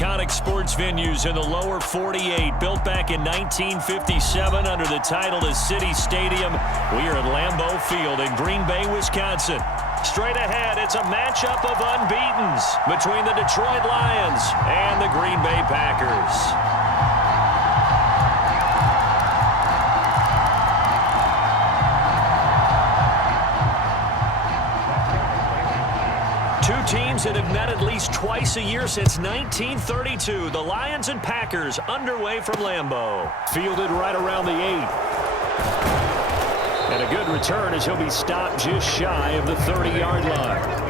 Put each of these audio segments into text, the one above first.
iconic sports venues in the lower 48, built back in 1957 under the title of City Stadium. We are at Lambeau Field in Green Bay, Wisconsin. Straight ahead, it's a matchup of unbeatens between the Detroit Lions and the Green Bay Packers. Two teams that have met at least twice a year since 1932. The Lions and Packers underway from Lambeau. Fielded right around the 8. And a good return as he'll be stopped just shy of the 30-yard line.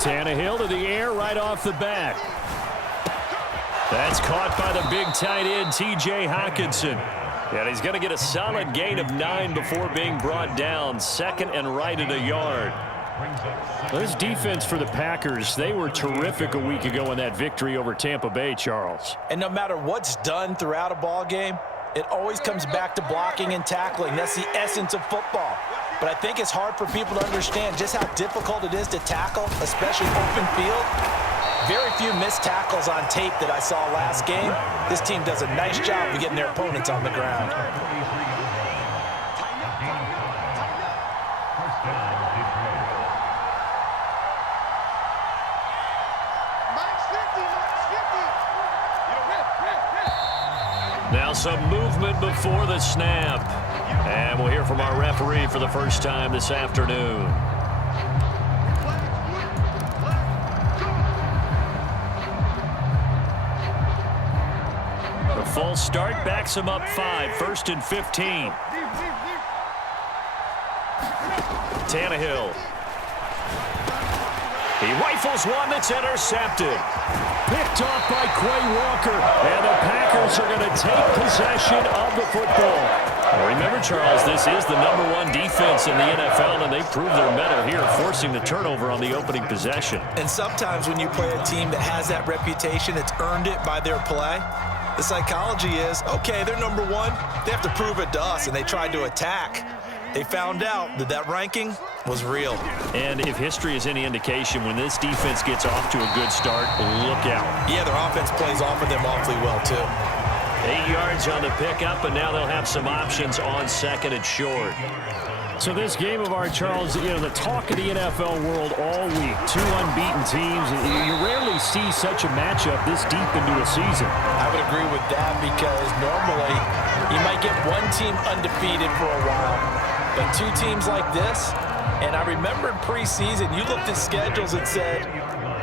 Tannehill to the air right off the bat. That's caught by the big tight end, T.J. Hockenson. And he's going to get a solid gain of 9 before being brought down. Second and right at a yard. This defense for the Packers, they were terrific a week ago in that victory over Tampa Bay, Charles. And no matter what's done throughout a ball game, it always comes back to blocking and tackling. That's the essence of football. But I think it's hard for people to understand just how difficult it is to tackle, especially open field. Very few missed tackles on tape that I saw last game. This team does a nice job of getting their opponents on the ground. Now some movement before the snap. And we'll hear from our referee for the first time this afternoon. The false start backs him up 5, 1st and 15. Tannehill. He rifles one that's intercepted. Picked off by Quay Walker. And the Packers are going to take possession of the football. Remember, Charles, this is the #1 defense in the NFL, and they proved their mettle here, forcing the turnover on the opening possession. And sometimes when you play a team that has that reputation, it's earned it by their play. The psychology is, okay, they're #1. They have to prove it to us, and they tried to attack. They found out that that ranking was real. And if history is any indication, when this defense gets off to a good start, look out. Yeah, their offense plays off of them awfully well, too. 8 yards on the pickup, and now they'll have some options on second and short. So this game of ours, Charles, you know, the talk of the NFL world all week. Two unbeaten teams. You rarely see such a matchup this deep into a season. I would agree with that because normally you might get one team undefeated for a while. But two teams like this, and I remember in preseason, you looked at schedules and said,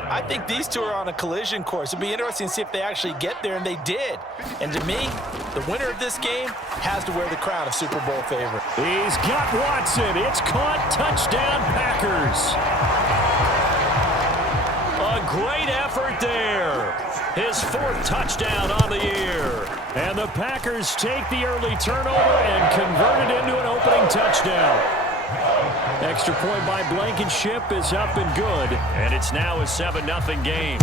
I think these two are on a collision course. It'd be interesting to see if they actually get there, and they did. And to me, the winner of this game has to wear the crown of Super Bowl favorite. He's got Watson. It's caught. Touchdown, Packers. A great effort there. His 4th touchdown on the year. And the Packers take the early turnover and convert it into an opening touchdown. Extra point by Blankenship is up and good, and it's now a 7-0 game.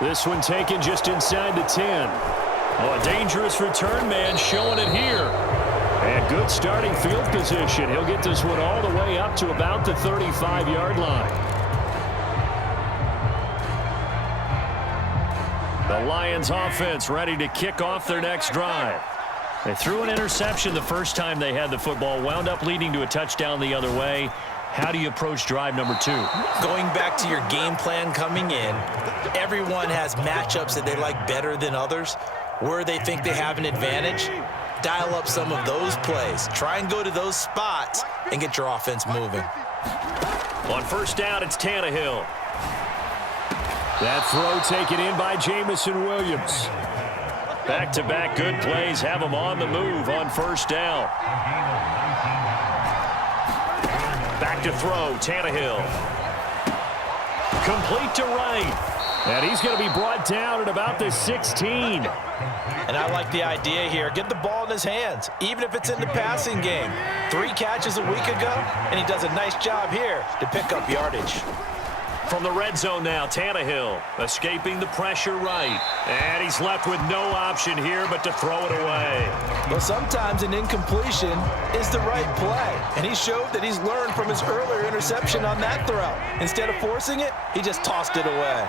This one taken just inside the 10. Oh, a dangerous return man showing it here. And good starting field position. He'll get this one all the way up to about the 35-yard line. The Lions offense ready to kick off their next drive. They threw an interception the first time they had the football, wound up leading to a touchdown the other way. How do you approach drive number 2? Going back to your game plan coming in, everyone has matchups that they like better than others, where they think they have an advantage. Dial up some of those plays. Try and go to those spots and get your offense moving. On first down, it's Tannehill. That throw taken in by Jamison Williams. Back-to-back good plays have him on the move on first down. Back to throw, Tannehill. Complete to right. And he's going to be brought down at about the 16. And I like the idea here. Get the ball in his hands, even if it's in the passing game. 3 catches a week ago, and he does a nice job here to pick up yardage. From the red zone now, Tannehill escaping the pressure right. And he's left with no option here but to throw it away. Well, sometimes an incompletion is the right play. And he showed that he's learned from his earlier interception on that throw. Instead of forcing it, he just tossed it away.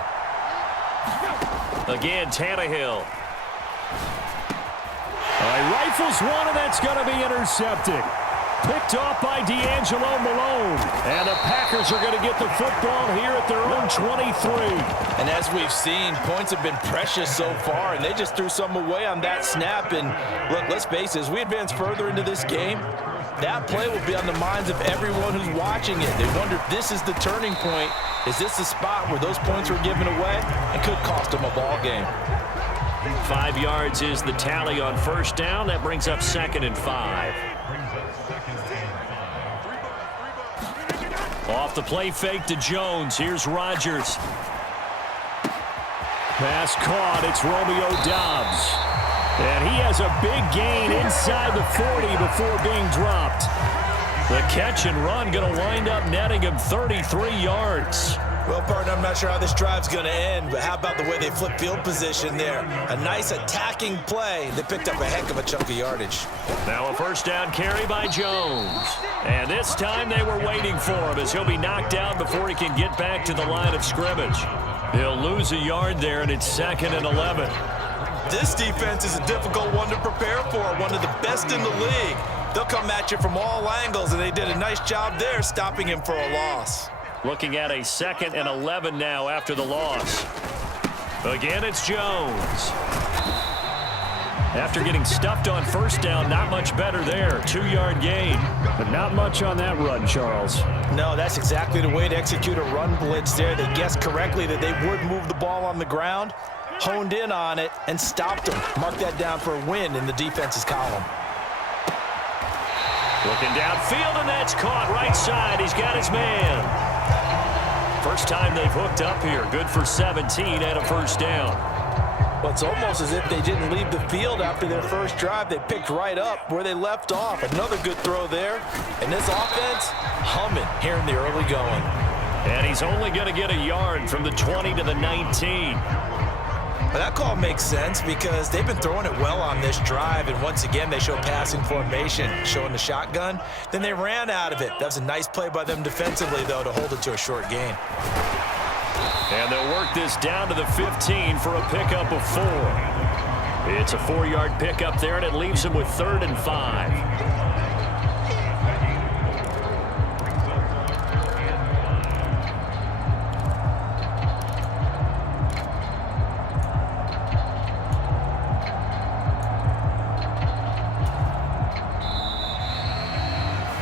Again, Tannehill. He rifles one, and that's going to be intercepted. Picked off by D'Angelo Malone. And the Packers are going to get the football here at their own 23. And as we've seen, points have been precious so far, and they just threw some away on that snap. And look, let's face it, as we advance further into this game, that play will be on the minds of everyone who's watching it. They wonder if this is the turning point. Is this the spot where those points were given away and could cost them a ball game? 5 yards is the tally on first down. That brings up 2nd and 5. Off the play fake to Jones. Here's Rodgers. Pass caught. It's Romeo Doubs. And he has a big gain inside the 40 before being dropped. The catch and run going to wind up netting him 33 yards. Well, partner, I'm not sure how this drive's going to end, but how about the way they flip field position there? A nice attacking play. They picked up a heck of a chunk of yardage. Now a first down carry by Jones. And this time they were waiting for him as he'll be knocked out before he can get back to the line of scrimmage. He'll lose a yard there, and it's 2nd and 11. This defense is a difficult one to prepare for, one of the best in the league. They'll come at you from all angles, and they did a nice job there stopping him for a loss. Looking at a 2nd and 11 now after the loss. Again, it's Jones. After getting stuffed on first down, not much better there. 2-yard gain. But not much on that run, Charles. No, that's exactly the way to execute a run blitz there. They guessed correctly that they would move the ball on the ground, honed in on it, and stopped them. Mark that down for a win in the defense's column. Looking downfield, and that's caught right side. He's got his man. First time they've hooked up here. Good for 17 and a first down. Well, it's almost as if they didn't leave the field after their first drive. They picked right up where they left off. Another good throw there. And this offense, humming here in the early going. And he's only going to get a yard from the 20 to the 19. Well, that call makes sense because they've been throwing it well on this drive, and once again they show passing formation, showing the shotgun. Then they ran out of it. That was a nice play by them defensively, though, to hold it to a short gain. And they'll work this down to the 15 for a pickup of 4. It's a 4-yard pickup there, and it leaves them with 3rd and 5.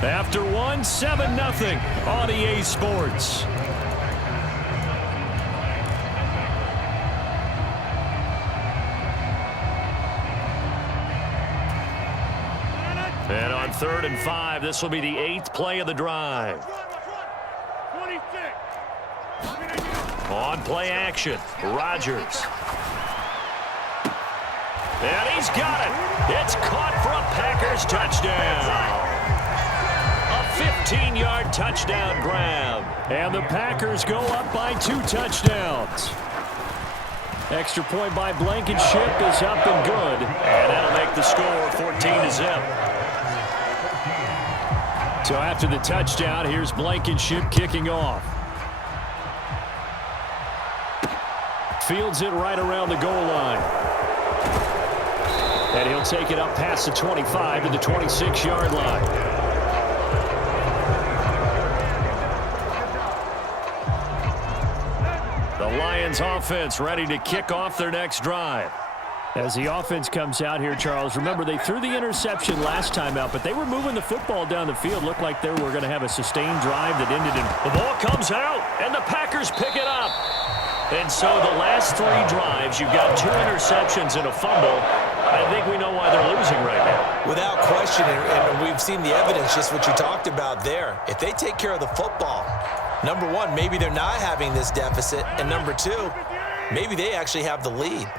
After 1, 7-0 on EA Sports. And on 3rd and 5, this will be the 8th play of the drive. On play action, Rodgers. And he's got it. It's caught for a Packers touchdown. 15-yard touchdown grab. And the Packers go up by 2 touchdowns. Extra point by Blankenship is up and good. And that'll make the score 14-0. So after the touchdown, here's Blankenship kicking off. Fields it right around the goal line. And he'll take it up past the 25 to the 26-yard line. The Lions offense ready to kick off their next drive. As the offense comes out here, Charles, remember they threw the interception last time out, but they were moving the football down the field. Looked like they were going to have a sustained drive that ended in... The ball comes out, and the Packers pick it up. And so the last 3 drives, you've got 2 interceptions and a fumble. I think we know why they're losing right now. Without question, and we've seen the evidence, just what you talked about there. If they take care of the football, number 1, maybe they're not having this deficit, and number 2, maybe they actually have the lead.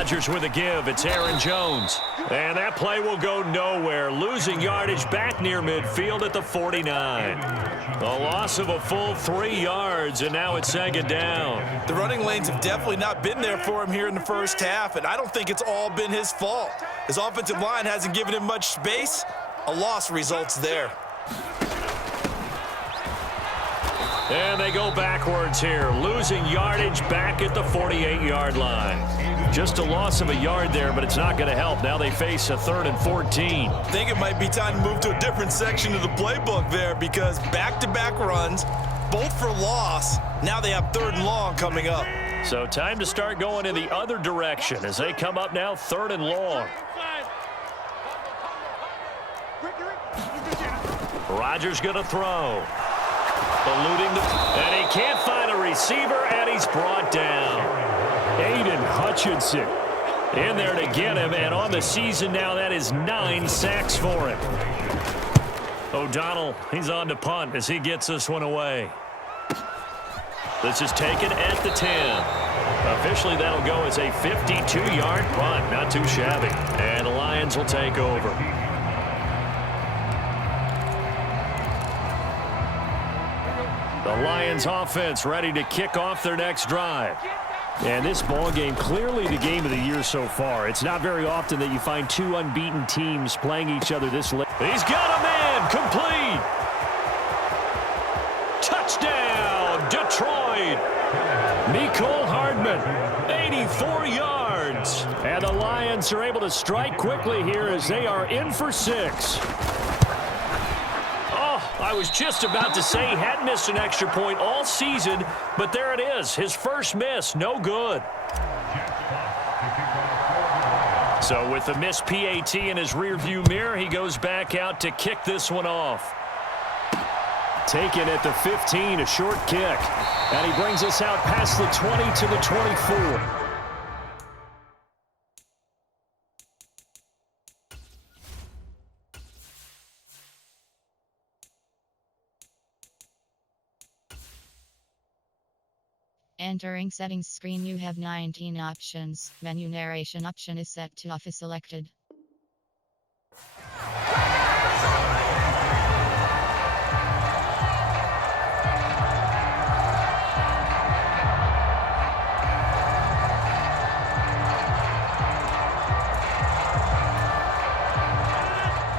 Rodgers with a give. It's Aaron Jones. And that play will go nowhere. Losing yardage back near midfield at the 49. A loss of a full 3 yards, and now it's second down. The running lanes have definitely not been there for him here in the first half, and I don't think it's all been his fault. His offensive line hasn't given him much space. A loss results there. And they go backwards here, losing yardage back at the 48-yard line. Just a loss of a yard there, but it's not going to help. Now they face a 3rd and 14. I think it might be time to move to a different section of the playbook there because back-to-back runs, both for loss. Now they have 3rd and long coming up. So time to start going in the other direction as they come up now 3rd and long. Rodgers going to throw. Eluding and he can't find a receiver, and he's brought down. Aiden Hutchinson in there to get him, and on the season now, that is 9 sacks for him. O'Donnell, he's on to punt as he gets this one away. This is taken at the 10. Officially, that'll go as a 52-yard punt. Not too shabby. And the Lions will take over. The Lions offense ready to kick off their next drive. And this ball game, clearly the game of the year so far. It's not very often that you find 2 unbeaten teams playing each other this late. He's got a man, complete. Touchdown, Detroit. Mecole Hardman, 84 yards. And the Lions are able to strike quickly here as they are in for 6. I was just about to say he hadn't missed an extra point all season, but there it is. His first miss, no good. So with the missed PAT in his rearview mirror, he goes back out to kick this one off. Taken at the 15, a short kick. And he brings us out past the 20 to the 24. Entering settings screen, you have 19 options. Menu narration option is set to off is selected.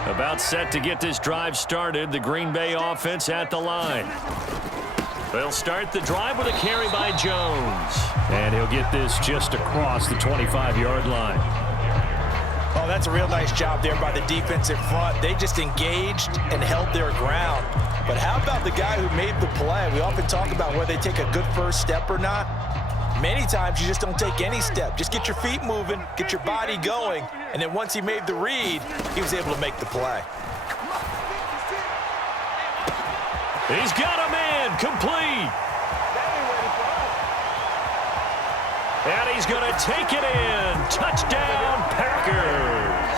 About set to get this drive started. The Green Bay offense at the line. They'll start the drive with a carry by Jones. And he'll get this just across the 25-yard line. Oh, that's a real nice job there by the defensive front. They just engaged and held their ground. But how about the guy who made the play? We often talk about whether they take a good first step or not. Many times you just don't take any step. Just get your feet moving, get your body going, and then once he made the read, he was able to make the play. He's got a man, complete. And he's going to take it in. Touchdown, Packers.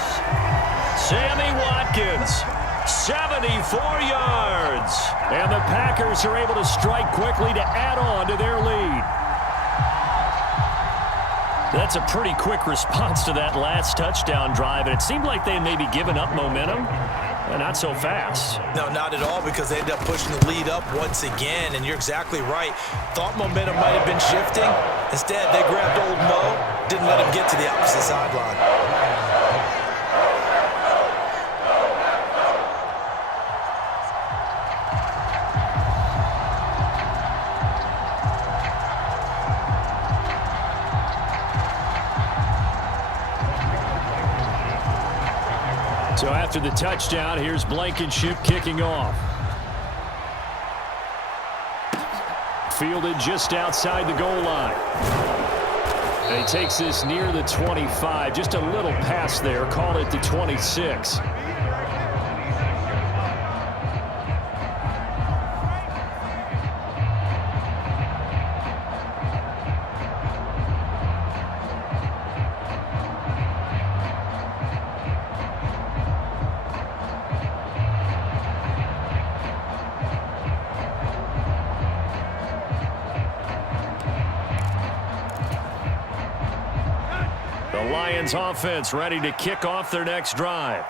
Sammy Watkins, 74 yards. And the Packers are able to strike quickly to add on to their lead. That's a pretty quick response to that last touchdown drive, and it seemed like they had maybe given up momentum. Not so fast. No, not at all, because they ended up pushing the lead up once again, and you're exactly right. Thought momentum might have been shifting. Instead, they grabbed old Mo, didn't let him get to the opposite sideline. So after the touchdown, here's Blankenship kicking off. Fielded just outside the goal line. And he takes this near the 25. Just a little pass there. Call it the 26. The Lions offense ready to kick off their next drive.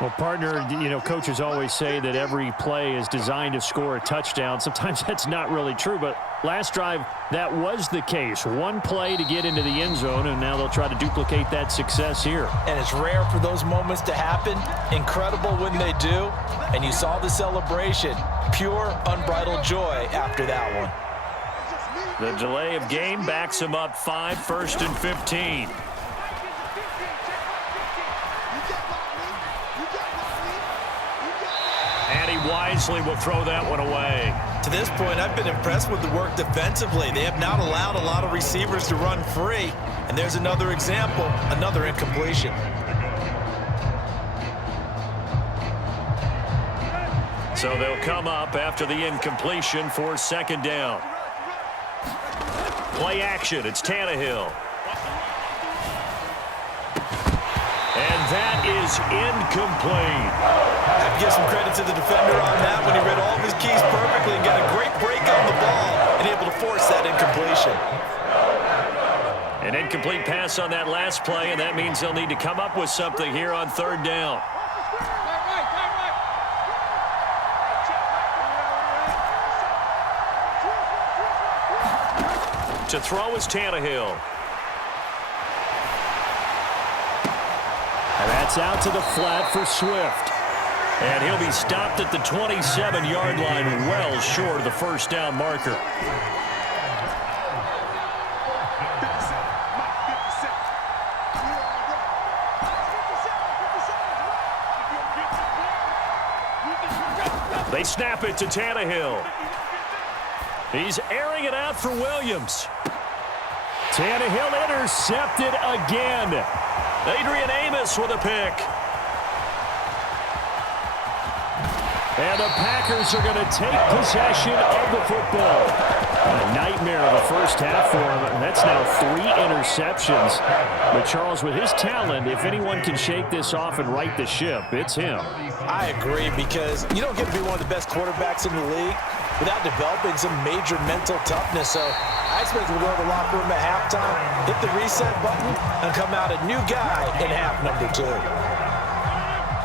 Well, partner, you know, coaches always say that every play is designed to score a touchdown. Sometimes that's not really true, but last drive, that was the case. One play to get into the end zone, and now they'll try to duplicate that success here. And it's rare for those moments to happen. Incredible when they do. And you saw the celebration. Pure, unbridled joy after that one. The delay of game backs him up 5, 1st and 15. And he wisely will throw that one away. To this point, I've been impressed with the work defensively. They have not allowed a lot of receivers to run free. And there's another example, another incompletion. So they'll come up after the incompletion for 2nd down. Play action, it's Tannehill. And that is incomplete. I have to give some credit to the defender on that when he read all of his keys perfectly and got a great break on the ball and able to force that incompletion. An incomplete pass on that last play, and that means they'll need to come up with something here on 3rd down. To throw is Tannehill. And that's out to the flat for Swift. And he'll be stopped at the 27-yard line, well short of the 1st down marker. They snap it to Tannehill. He's airing it out for Williams. Tannehill intercepted again. Adrian Amos with a pick. And the Packers are going to take possession of the football. A nightmare of a first half for him. That's now 3 interceptions. But Charles, with his talent, if anyone can shake this off and right the ship, it's him. I agree, because you don't get to be one of the best quarterbacks in the league without developing some major mental toughness. So I expect we'll go to the locker room at halftime, hit the reset button, and come out a new guy in half number 2.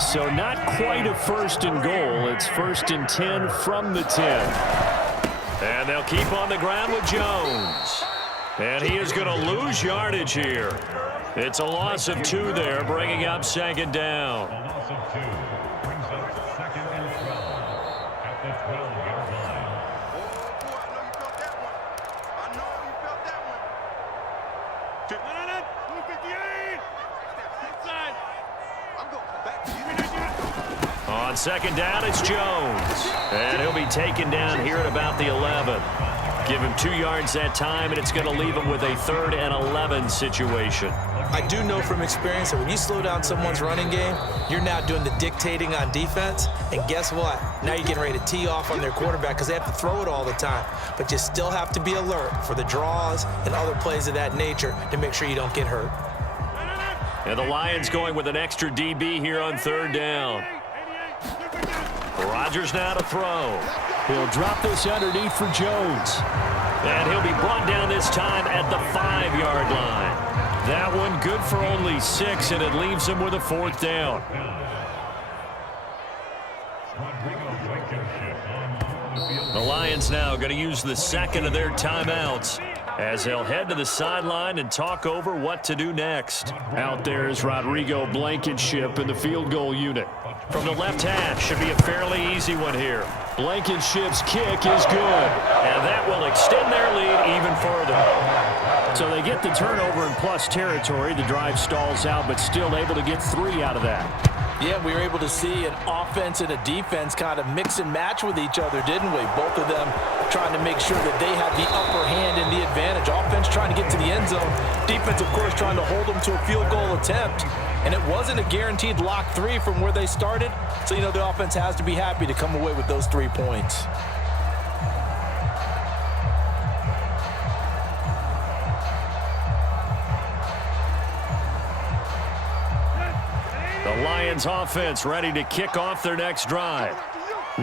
So not quite a 1st and goal. It's 1st and 10 from the 10. And they'll keep on the ground with Jones. And he is going to lose yardage here. It's a loss of 2 there, bringing up 2nd down. On 2nd down, it's Jones. And he'll be taken down here at about the 11. Give him 2 yards that time, and it's going to leave him with a 3rd and 11 situation. I do know from experience that when you slow down someone's running game, you're now doing the dictating on defense. And guess what? Now you're getting ready to tee off on their quarterback because they have to throw it all the time. But you still have to be alert for the draws and other plays of that nature to make sure you don't get hurt. And the Lions going with an extra DB here on 3rd down. Rodgers now to throw. He'll drop this underneath for Jones. And he'll be brought down this time at the 5-yard line. That one good for only 6, and it leaves him with a 4th down. The Lions now going to use the 2nd of their timeouts as they'll head to the sideline and talk over what to do next. Out there is Rodrigo Blankenship in the field goal unit. From the left hash, should be a fairly easy one here. Blankenship's kick is good. And that will extend their lead even further. So they get the turnover in plus territory. The drive stalls out, but still able to get 3 out of that. Yeah, we were able to see an offense and a defense kind of mix and match with each other, didn't we? Both of them trying to make sure that they have the upper hand and the advantage. Offense trying to get to the end zone. Defense, of course, trying to hold them to a field goal attempt. And it wasn't a guaranteed lock 3 from where they started. So, you know, the offense has to be happy to come away with those 3 points. The Lions offense ready to kick off their next drive.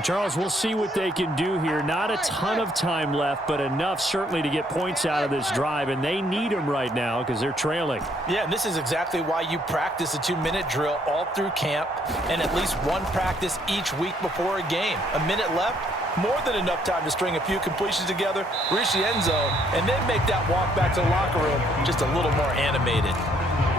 Charles, we'll see what they can do here. Not a ton of time left, but enough certainly to get points out of this drive, and they need them right now because they're trailing. Yeah, and this is exactly why you practice a 2-minute drill all through camp and at least one practice each week before a game. A minute left, more than enough time to string a few completions together, reach the end zone, and then make that walk back to the locker room just a little more animated.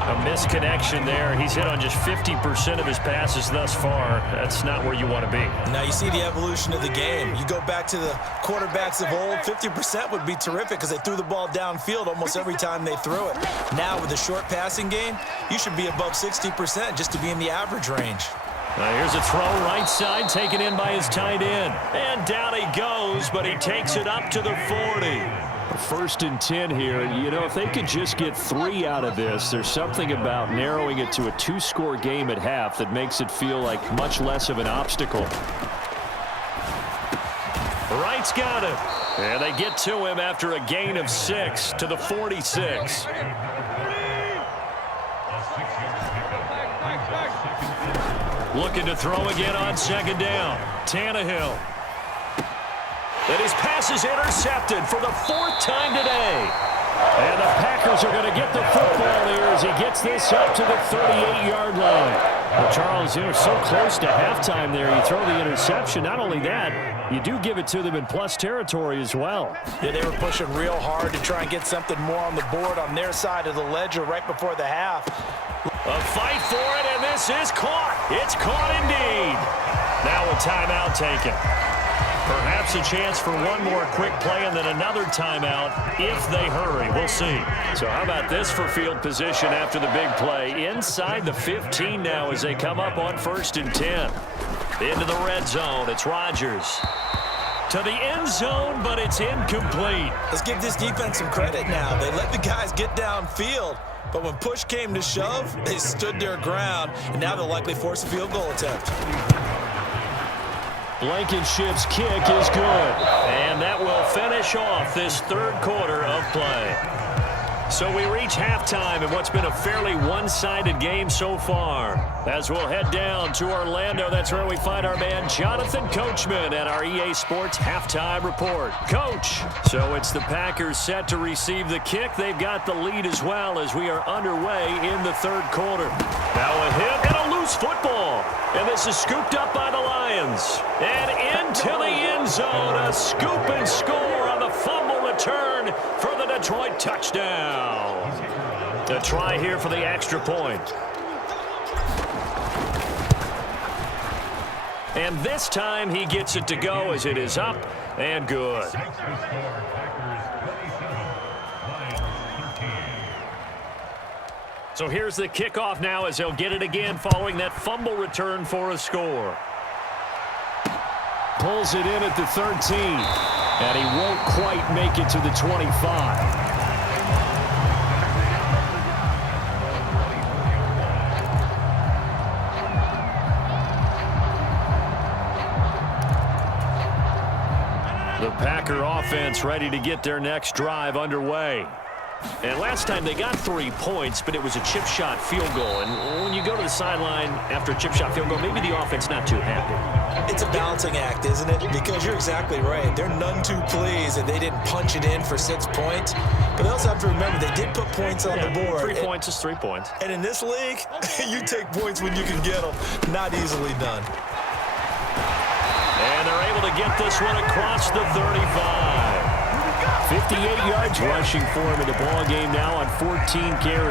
A misconnection there. He's hit on just 50% of his passes thus far. That's not where you want to be. Now you see the evolution of the game. You go back to the quarterbacks of old, 50% would be terrific because they threw the ball downfield almost every time they threw it. Now with the short passing game, you should be above 60% just to be in the average range. Here's a throw right side taken in by his tight end. And down he goes, but he takes it up to the 40. First and 10 here. You know, if they could just get 3 out of this, there's something about narrowing it to a 2-score game at half that makes it feel like much less of an obstacle. Wright's got it. And they get to him after a gain of 6 to the 46. Looking to throw again on second down. Tannehill. And his pass is intercepted for the 4th time today. And the Packers are going to get the football here as he gets this up to the 38-yard line. Well, Charles, you're so close to halftime there. You throw the interception. Not only that, you do give it to them in plus territory as well. Yeah, they were pushing real hard to try and get something more on the board on their side of the ledger right before the half. A fight for it, and this is caught. It's caught indeed. Now a timeout taken. Perhaps a chance for one more quick play and then another timeout if they hurry. We'll see. So how about this for field position after the big play? Inside the 15 now as they come up on 1st and 10. Into the red zone. It's Rodgers. To the end zone, but it's incomplete. Let's give this defense some credit now. They let the guys get downfield, but when push came to shove, they stood their ground, and now they'll likely force a field goal attempt. Blankenship's kick is good. And that will finish off this 3rd quarter of play. So we reach halftime in what's been a fairly one-sided game so far. As we'll head down to Orlando, that's where we find our man Jonathan Coachman at our EA Sports Halftime Report. Coach, so it's the Packers set to receive the kick. They've got the lead as well as we are underway in the 3rd quarter. Now a hit and a loose football. And this is scooped up by the Lions. And into the end zone, a scoop and score on the fumble return for the Detroit touchdown. The try here for the extra point. And this time he gets it to go as it is up and good. So here's the kickoff now as they'll get it again following that fumble return for a score. Pulls it in at the 13. And he won't quite make it to the 25. The Packer offense ready to get their next drive underway. And last time they got 3 points, but it was a chip shot field goal. And when you go to the sideline after a chip shot field goal, maybe the offense not too happy. It's a balancing act, isn't it? Because you're exactly right. They're none too pleased that they didn't punch it in for 6 points. But they also have to remember they did put points on the board. 3 points is 3 points. And in this league, you take points when you can get them. Not easily done. And they're able to get this one across the 35. 58 yards rushing for him in the ball game now on 14 carries.